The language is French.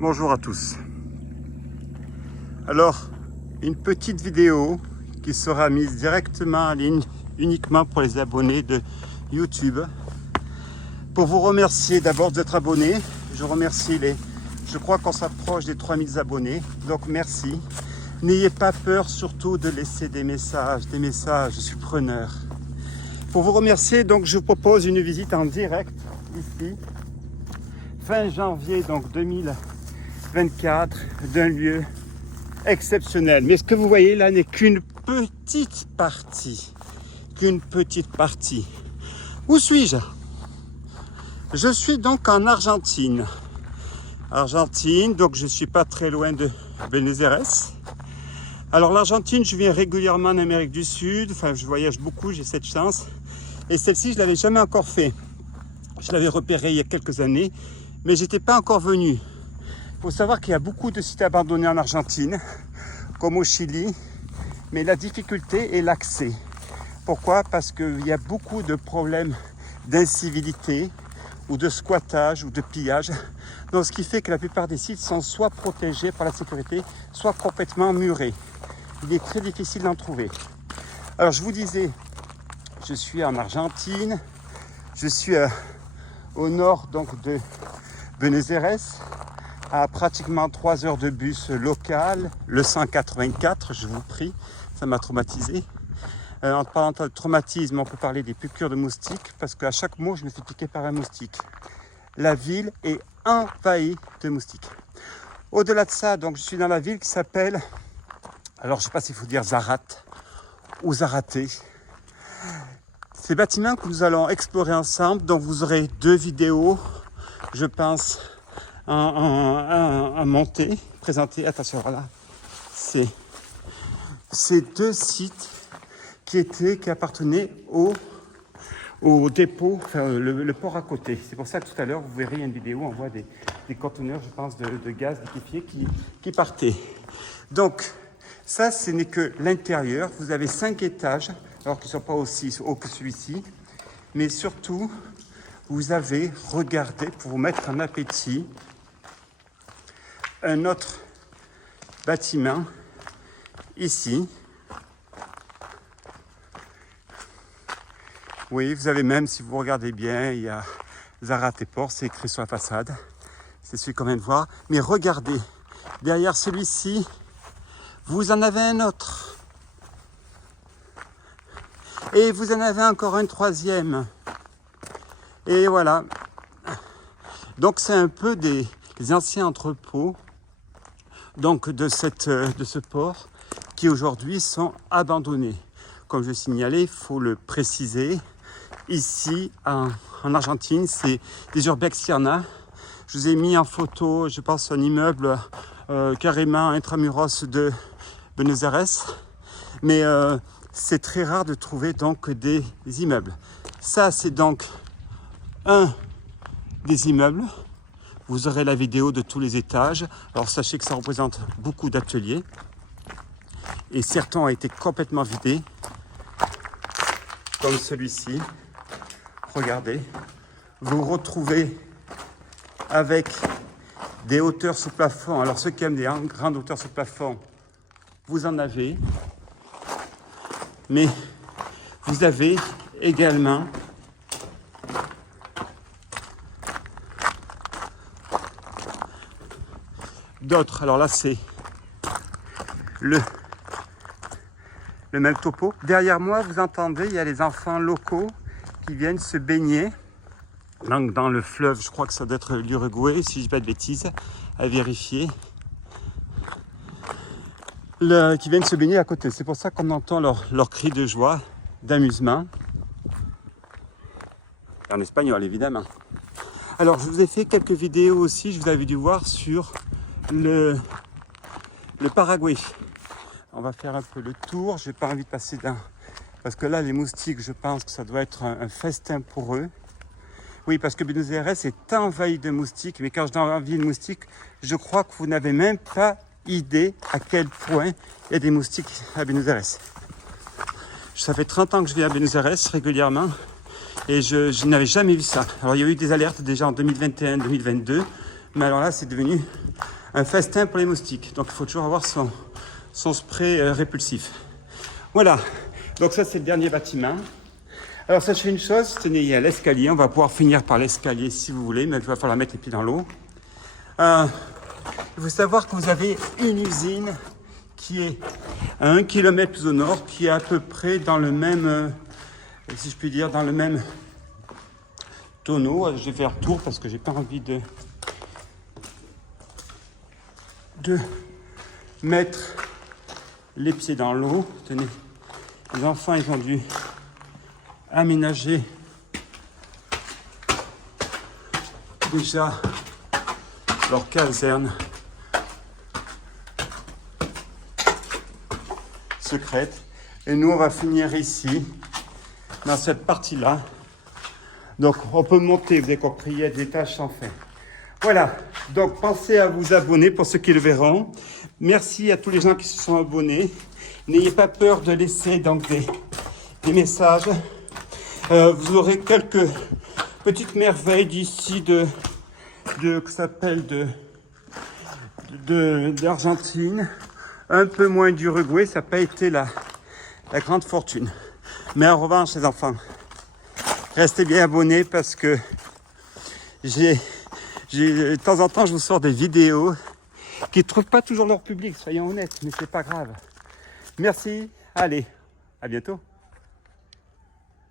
Bonjour à tous. Alors, une petite vidéo qui sera mise directement en ligne uniquement pour les abonnés de YouTube. Pour vous remercier d'abord d'être abonnés. Je remercie je crois qu'on s'approche des 3000 abonnés. Donc merci. N'ayez pas peur surtout de laisser des messages, je suis preneur. Pour vous remercier, donc je vous propose une visite en direct ici. Fin janvier donc 2024 d'un lieu exceptionnel. Mais ce que vous voyez là n'est qu'une petite partie. Où suis-je? Je suis donc en Argentine. Donc je suis pas très loin de Buenos Aires. Alors l'Argentine, je viens régulièrement en Amérique du Sud. Enfin, je voyage beaucoup, j'ai cette chance. Et celle-ci, je l'avais jamais encore fait. Je l'avais repérée il y a quelques années, mais j'étais pas encore venu. Il faut savoir qu'il y a beaucoup de sites abandonnés en Argentine, comme au Chili, mais la difficulté est l'accès. Pourquoi? Parce qu'il y a beaucoup de problèmes d'incivilité, ou de squattage, ou de pillage. Donc, ce qui fait que la plupart des sites sont soit protégés par la sécurité, soit complètement murés. Il est très difficile d'en trouver. Alors, je vous disais, je suis en Argentine, je suis au nord donc de Buenos Aires, à pratiquement 3 heures de bus local, le 184, je vous prie, ça m'a traumatisé. En parlant de traumatisme, on peut parler des piqûres de moustiques, parce qu'à chaque mot, je me suis piqué par un moustique. La ville est envahie de moustiques. Au-delà de ça, donc, je suis dans la ville qui s'appelle, alors je ne sais pas s'il faut dire Zárate ou Zárate. Ces bâtiments que nous allons explorer ensemble, donc vous aurez 2 vidéos, je pense, à monter, présenter. Attention, voilà, c'est 2 sites qui appartenaient au dépôt, enfin, le port à côté. C'est pour ça que tout à l'heure, vous verrez une vidéo, on voit des conteneurs, je pense, de gaz liquéfié qui partaient. Donc, ça, ce n'est que l'intérieur. Vous avez 5 étages, alors qu'ils ne sont pas aussi hauts que celui-ci. Mais surtout, vous avez, regardez, pour vous mettre en appétit, un autre bâtiment, ici. Oui, vous avez même, si vous regardez bien, il y a Zárate Port, c'est écrit sur la façade. C'est celui qu'on vient de voir. Mais regardez, derrière celui-ci, vous en avez un autre. Et vous en avez encore un troisième. Et voilà. Donc c'est un peu des anciens entrepôts donc de ce port qui aujourd'hui sont abandonnés. Comme je signalais, il faut le préciser. Ici, en Argentine, c'est des urbex, il y en a. Je vous ai mis en photo, je pense, un immeuble carrément intramuros de Buenos Aires. Mais c'est très rare de trouver donc des immeubles. Ça, c'est donc un des immeubles. Vous aurez la vidéo de tous les étages. Alors, sachez que ça représente beaucoup d'ateliers. Et certains ont été complètement vidés. Comme celui-ci. Regardez, vous retrouvez avec des hauteurs sous plafond. Alors ceux qui aiment des grandes hauteurs sous plafond, vous en avez. Mais vous avez également d'autres. Alors là, c'est le même topo. Derrière moi, vous entendez, il y a les enfants locaux qui viennent se baigner donc dans le fleuve. Je crois que ça doit être l'Uruguay, si je ne dis pas de bêtises, à vérifier. Qui viennent se baigner à côté. C'est pour ça qu'on entend leur cri de joie, d'amusement. En espagnol, évidemment. Alors, je vous ai fait quelques vidéos aussi, je vous avais dû voir sur le Paraguay. On va faire un peu le tour. Je n'ai pas envie de passer dans... Parce que là, les moustiques, je pense que ça doit être un festin pour eux. Oui, parce que Buenos Aires est envahi de moustiques. Mais quand je dis envahi de moustiques, je crois que vous n'avez même pas idée à quel point il y a des moustiques à Buenos Aires. Ça fait 30 ans que je viens à Buenos Aires régulièrement. Et je n'avais jamais vu ça. Alors, il y a eu des alertes déjà en 2021-2022. Mais alors là, c'est devenu un festin pour les moustiques. Donc il faut toujours avoir son spray répulsif. Voilà, donc ça c'est le dernier bâtiment. Alors sachez une chose, tenez, il y a l'escalier, on va pouvoir finir par l'escalier si vous voulez, mais il va falloir mettre les pieds dans l'eau. Il faut savoir que vous avez une usine qui est à 1 km plus au nord, qui est à peu près dans le même, si je puis dire, dans le même tonneau. Je vais faire tour parce que j'ai pas envie de mettre les pieds dans l'eau. Tenez, les enfants, ils ont dû aménager déjà leur caserne secrète. Et nous, on va finir ici, dans cette partie-là. Donc, on peut monter, vous avez compris, il y a des étages sans fin. Voilà, donc pensez à vous abonner pour ceux qui le verront. Merci à tous les gens qui se sont abonnés. N'ayez pas peur de laisser donc des messages. Vous aurez quelques petites merveilles d'ici d'Argentine, un peu moins d'Uruguay, ça n'a pas été la grande fortune. Mais en revanche, les enfants, restez bien abonnés parce que de temps en temps, je vous sors des vidéos qui ne trouvent pas toujours leur public, soyons honnêtes, mais c'est pas grave. Merci, allez, à bientôt.